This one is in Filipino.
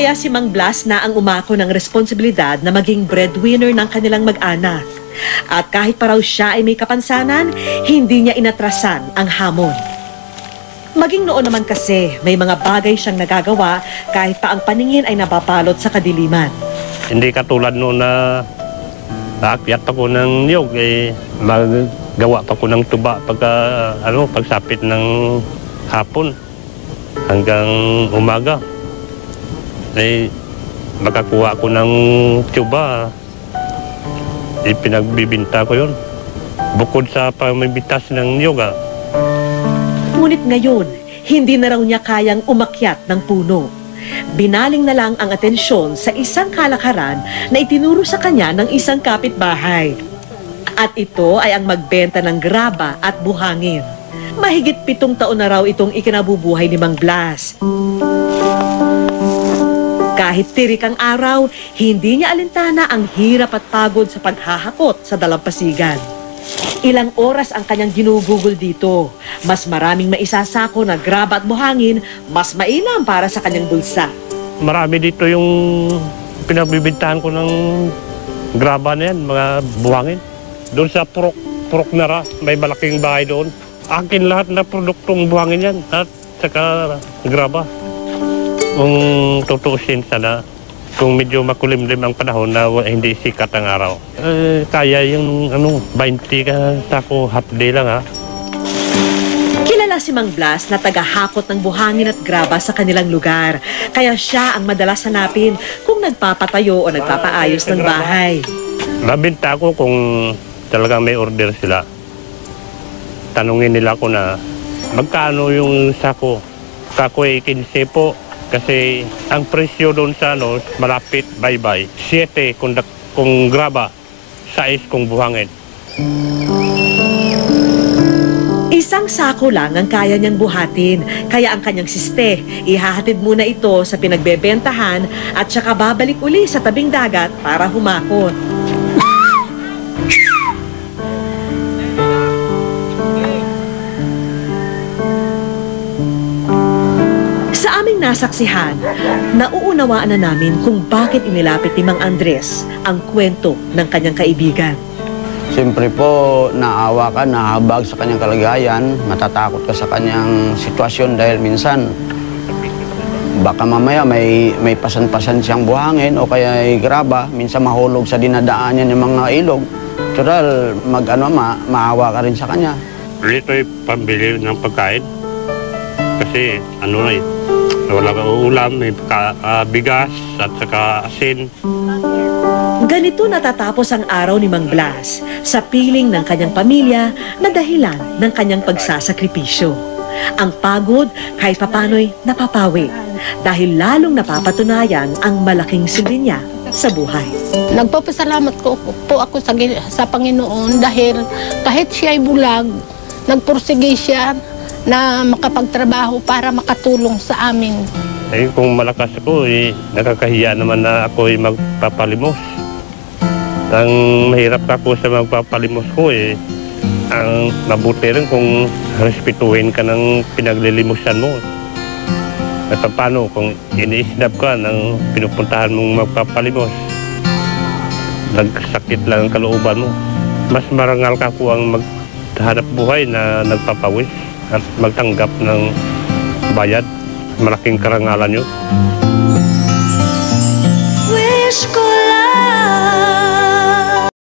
Kaya si Mang Blas na ang umako ng responsibilidad na maging breadwinner ng kanilang mag-anak. At kahit pa raw siya ay may kapansanan, hindi niya inatrasan ang hamon. Maging noon naman kasi, may mga bagay siyang nagagawa kahit pa ang paningin ay nababalot sa kadiliman. Hindi katulad noon na naakyat ako ng niyog, eh, magawa pa ko ng tuba pagka, ano, pagsapit ng hapon hanggang umaga. Eh, makakuha ko ng tuba, eh, ko yun. Bukod sa pamibitas ng niyog, ah, Ngunit ngayon, hindi na raw niya kayang umakyat ng puno. Binaling na lang ang atensyon sa isang kalakaran na itinuro sa kanya ng isang kapitbahay. At ito ay ang magbenta ng graba at buhangin. Mahigit pitong taon na raw itong ikinabubuhay ni Mang Blas. Kahit tirik ang araw, hindi niya alintana ang hirap at pagod sa paghahakot sa dalampasigan. Ilang oras ang kanyang ginugugol dito. Mas maraming maisasako na graba at buhangin, mas mainam para sa kanyang bulsa. marami dito yung pinagbibintahan ko ng graba na yan, mga buhangin. Doon sa Purok, Purok Nara, may malaking bahay doon. Akin lahat na produktong buhangin yan at saka graba. Kung tutuusin sana, kung medyo makulimlim ang panahon na hindi sikat ang araw. Eh, kaya yung ano, 20 ka sako half day lang ha. Kilala si Mang Blas na tagahakot ng buhangin at graba sa kanilang lugar. Kaya siya ang madalas hanapin kung nagpapatayo o nagpapaayos ng bahay. Nabinta ko kung talagang may order sila. Tanungin nila ko na magkano yung sako. Kako ay 15 po kasi ang presyo doon sa ano, malapit bye-bye. 7 kung, kung graba, 6 kung buhangin. Isang sako lang ang kaya niyang buhatin, kaya ang kanyang siste, ihahatid muna ito sa pinagbebentahan at saka babalik uli sa tabing dagat para humakot. Nasaksihan, nauunawaan na namin kung bakit inilapit ni Mang Andres ang kwento ng kanyang kaibigan. Siyempre po, naawa ka, nahabag sa kanyang kalagayan, matatakot ka sa kanyang sitwasyon dahil minsan baka mamaya may, may pasan-pasan siyang buhangin o kaya ay graba, minsan mahulog sa dinadaan niya ng mga ilog. Total, mag ano, ma, maawa ka rin sa kanya. Dito ay pambili ng pagkain. Kasi ano na eh, wala ka ulam, may pagka- ah, bigas at saka asin. Ganito natatapos ang araw ni Mang Blas sa piling ng kanyang pamilya na dahilan ng kanyang pagsasakripisyo. Ang pagod kahit papano'y napapawi dahil lalong napapatunayan ang malaking silbi niya sa buhay. Nagpapasalamat ko po ako sa, sa Panginoon dahil kahit siya ay bulag, nagpursige siya na makapagtrabaho para makatulong sa amin. Eh, kung malakas ako, eh, nakakahiya naman na ako ay magpapalimos. Ang mahirap ako sa magpapalimos ko, eh, ang mabuti rin kung respetuhin ka ng pinaglilimusan mo. At paano kung iniisnap ka ng pinupuntahan mong magpapalimos, nagsakit lang ang kalooban mo. Mas marangal ka ko ang maghanap buhay na nagpapawis at magtanggap ng bayad malaking karangalan yun.